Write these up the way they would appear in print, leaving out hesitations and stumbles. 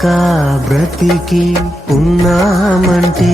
ఇంకా బ్రతికి ఉన్నామంటే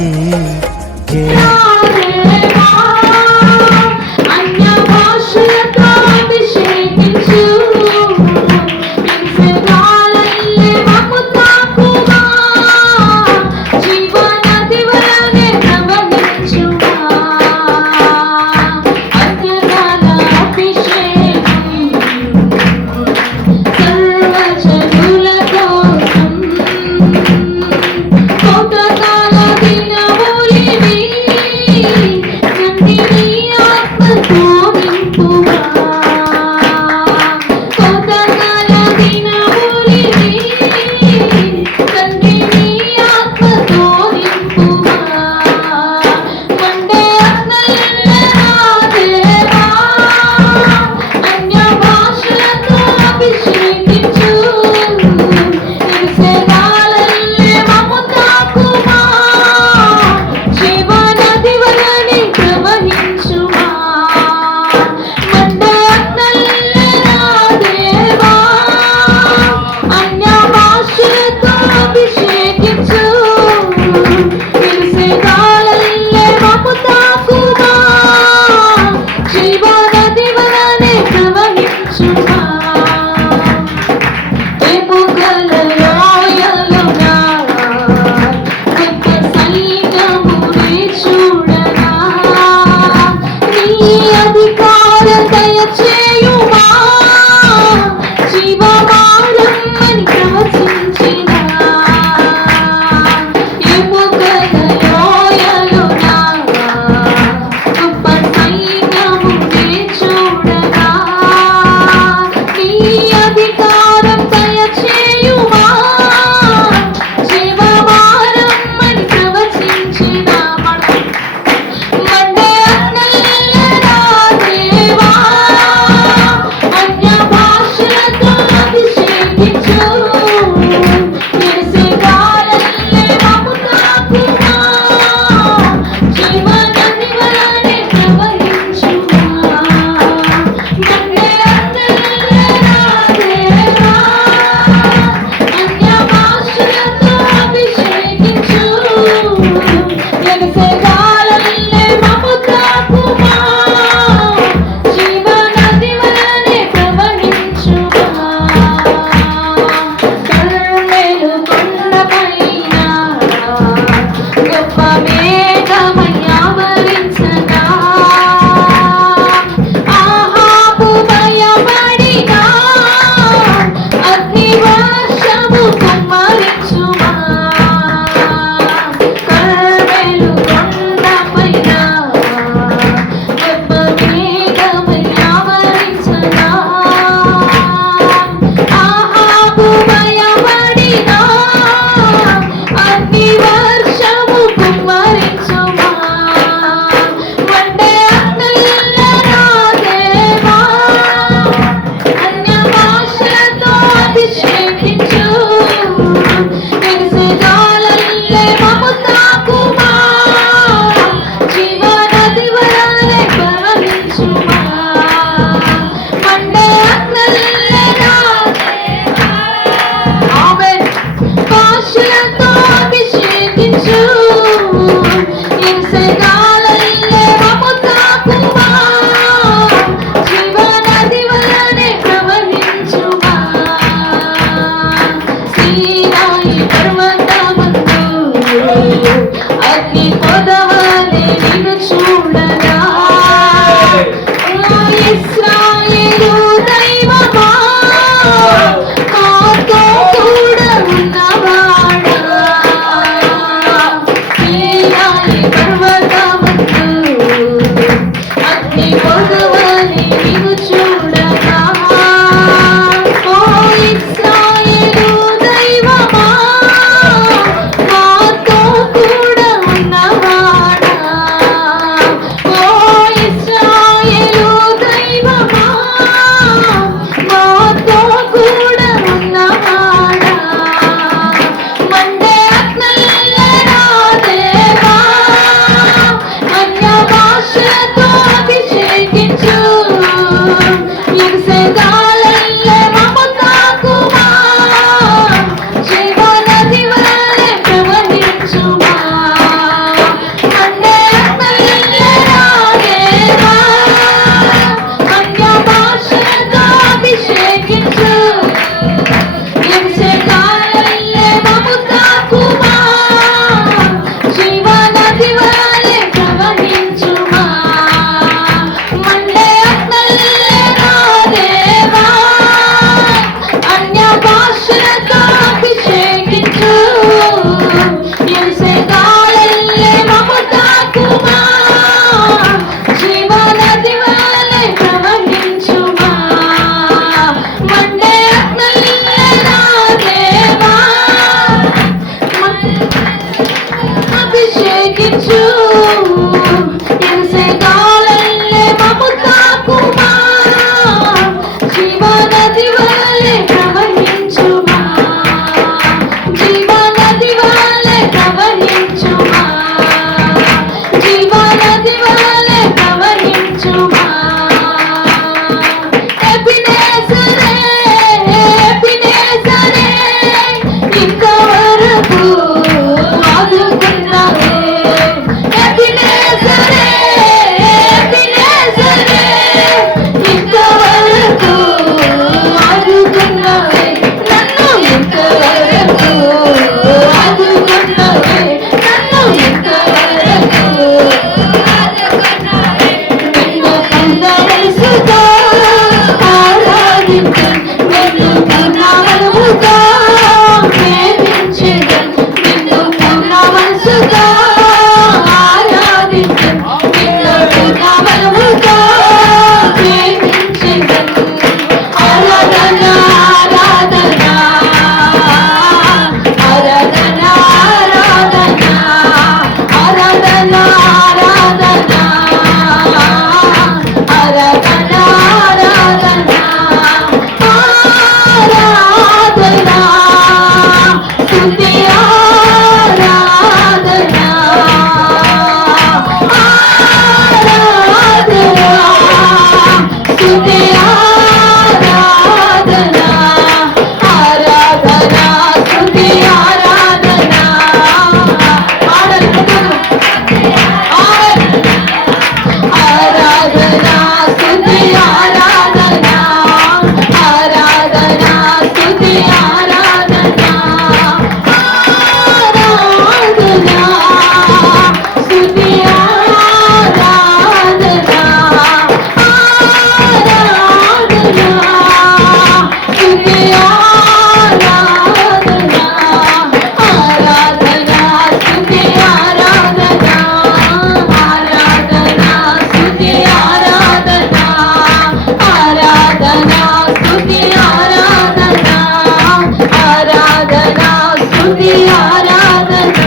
స్తుతి ఆరాధన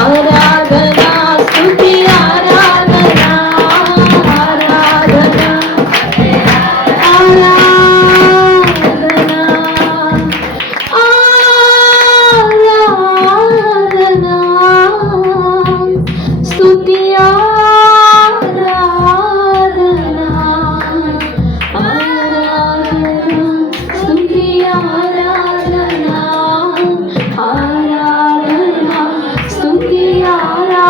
ఆరాధన స్తుతి ఆరాధన ఆరాధన ఆరాధన స్తుతి ఆరాధన ఆరాధన స్తుతి ఆరాధన ఆరాధన స్తుతి ఆరాధన.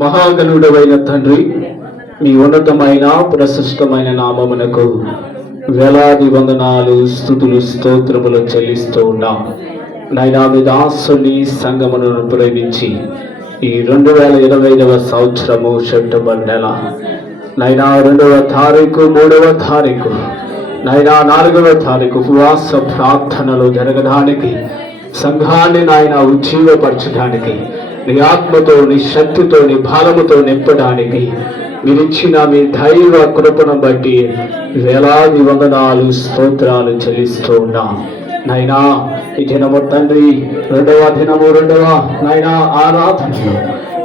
మహాగణుడవైన తండ్రి, మీ ఉన్నతమైన ప్రశస్తమైన నామమునకు వేలాది వందనాలు, స్తుతులు, స్తోత్రములు చెల్లిస్తూ ఉన్నాం. నాయనా, మీ దాసుని సంగమును ప్రేమించి ఈ 2025వ సంవత్సరము సెప్టెంబర్ నెల నైనా 2వ తారీఖు 3వ తారీఖు నైనా 4వ తారీఖు ఉపవాస ప్రార్థనలు జరగడానికి, సంఘాన్ని నాయన ఉజ్జీవపరచడానికి, నీ ఆత్మతో, నీ శక్తితో, నీ బలముతో నింపడానికి మీరిచ్చిన మీ దైవ కృపను బట్టి వేలాది వందనాలు, స్తోత్రాలు చెల్లిస్తూ ఉన్నాం. నైనా ఈ దినము తండ్రి 2వ దినము 2వ నైనా ఆరాధనలు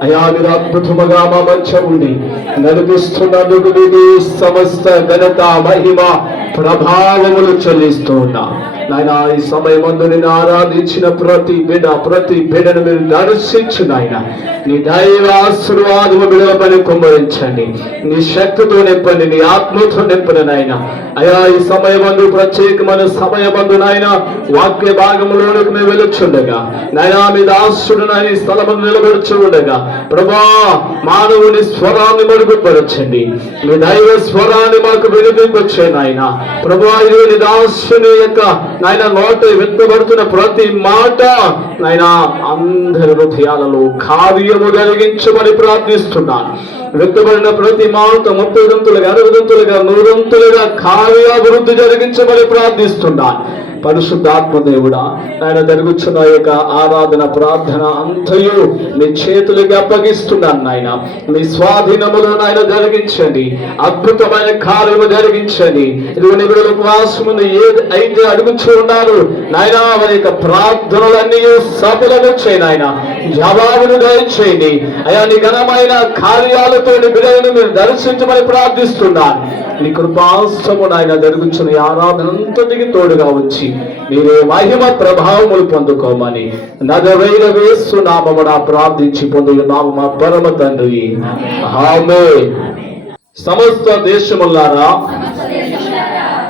అయా మీరు అద్భుతముగా మా మధ్య ఉండి నడిపిస్తున్నందుకు నీకు సమస్త ఘనత, మహిమ, ప్రభావములు చెల్లిస్తూ ఉన్నా. నాయనా, ఈ సమయమందు నిన్ను ఆరాధించిన ప్రతి బిడ్డను మీరు దర్శించు నాయన. నీ దైవ ఆశీర్వాదము బిడ్డలపై కుమ్మరించండి. నీ శక్తితో నింపండి, నీ ఆత్మతో నింపండి నాయన. అయా ఈ సమయమందు ప్రత్యేకమైన సమయమందు నాయన వాక్య భాగంలోనికి మేము వెలుచుండగా నాయనా, మీ దాసుడు నాయన ఈ స్థలము నిలబెడుచు ఉండగా ప్రభా, మానవుని స్వరాన్ని మరుగుపరచండి. మీ దైవ స్వరాన్ని మాకు వినిపించే నాయన. ప్రభా, నీ దాసుని యొక్క నాయన నోట వ్యక్తపడుతున్న ప్రతి మాట నాయన అందరి హృదయాలలో కావ్యము కలిగించమని ప్రార్థిస్తున్నాను. వ్యక్తపడిన ప్రతి మాట 30 దంతులుగా, 60 దంతులుగా, 100 దంతులుగా కావ్యాభివృద్ధి జరిగించమని ప్రార్థిస్తున్నాను. పరిశుద్ధాత్మ దేవుడా, ఆయన జరుగుతున్న యొక్క ఆరాధన, ప్రార్థన అంతయు మీ చేతులకి అప్పగిస్తున్నాను నాయన. మీ స్వాధీనములో నాయన జరిగించండి, అద్భుతమైన కార్యము జరిగించండి. ఇదిగో బిడ్డల ఉపవాసమును ఏది అయితే అడుగుతూ ఉన్నారు నాయన, వారి యొక్క ప్రార్థనలన్నీ సఫలము చేయి నాయన. జవాబును దయచేయండి అయా. నీ ఘనమైన కార్యాలతో బిడ్డలను మీరు దర్శించమని ప్రార్థిస్తున్నాను. నీ కృపాస్తము నాయన జరుగుతున్న ఈ ఆరాధన అంతటికి తోడుగా వచ్చి మీరే మహిమ ప్రభావములు పొందుకోమని నజరేయుడ యేసు నామమున ప్రార్థించి పొందుతున్నాము మా పరమ తండ్రి, ఆమేన్. సమస్త దేశములారా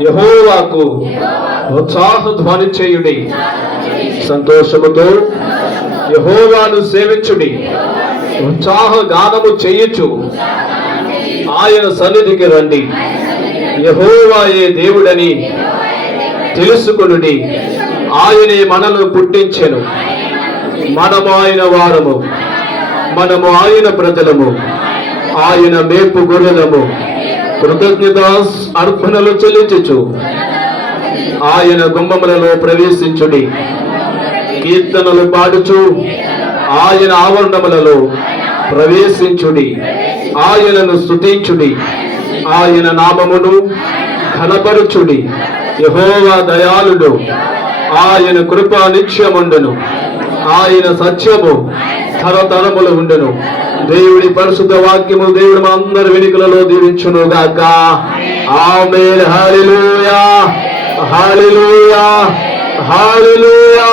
యెహోవాకు ఉత్సాహ ధ్వని చేయుడి, సంతోషముతో యెహోవాను సేవించుడి, ఉత్సాహ గానము చేయుచు ఆయన సన్నిధికి రండి. యెహోవాయే దేవుడని తెలుసుకొనుడి, ఆయనే మనల్ని పుట్టించెను, మనము ఆయన వారము, మనము ఆయన ప్రజలము, ఆయన మేపు గొర్రెలము. కృతజ్ఞత అర్పణలు చెల్లించుచు ఆయన గుమ్మములలో ప్రవేశించుడి, కీర్తనలు పాడుచు ఆయన ఆవరణములలో ప్రవేశించుడి, ఆయనను స్తుతించుడి, ఆయన నామమును ఘనపరచుడి. యెహోవా దయాళుడు, ఆయన కృప నిత్యముండును, ఆయన సత్యము తరతరములు ఉండును. దేవుడి పరిశుద్ధ వాక్యము దేవుడు మా అందరి వెనుకలలో దీవించును గాక. ఆమేన్. హల్లెలూయా, హల్లెలూయా, హల్లెలూయా.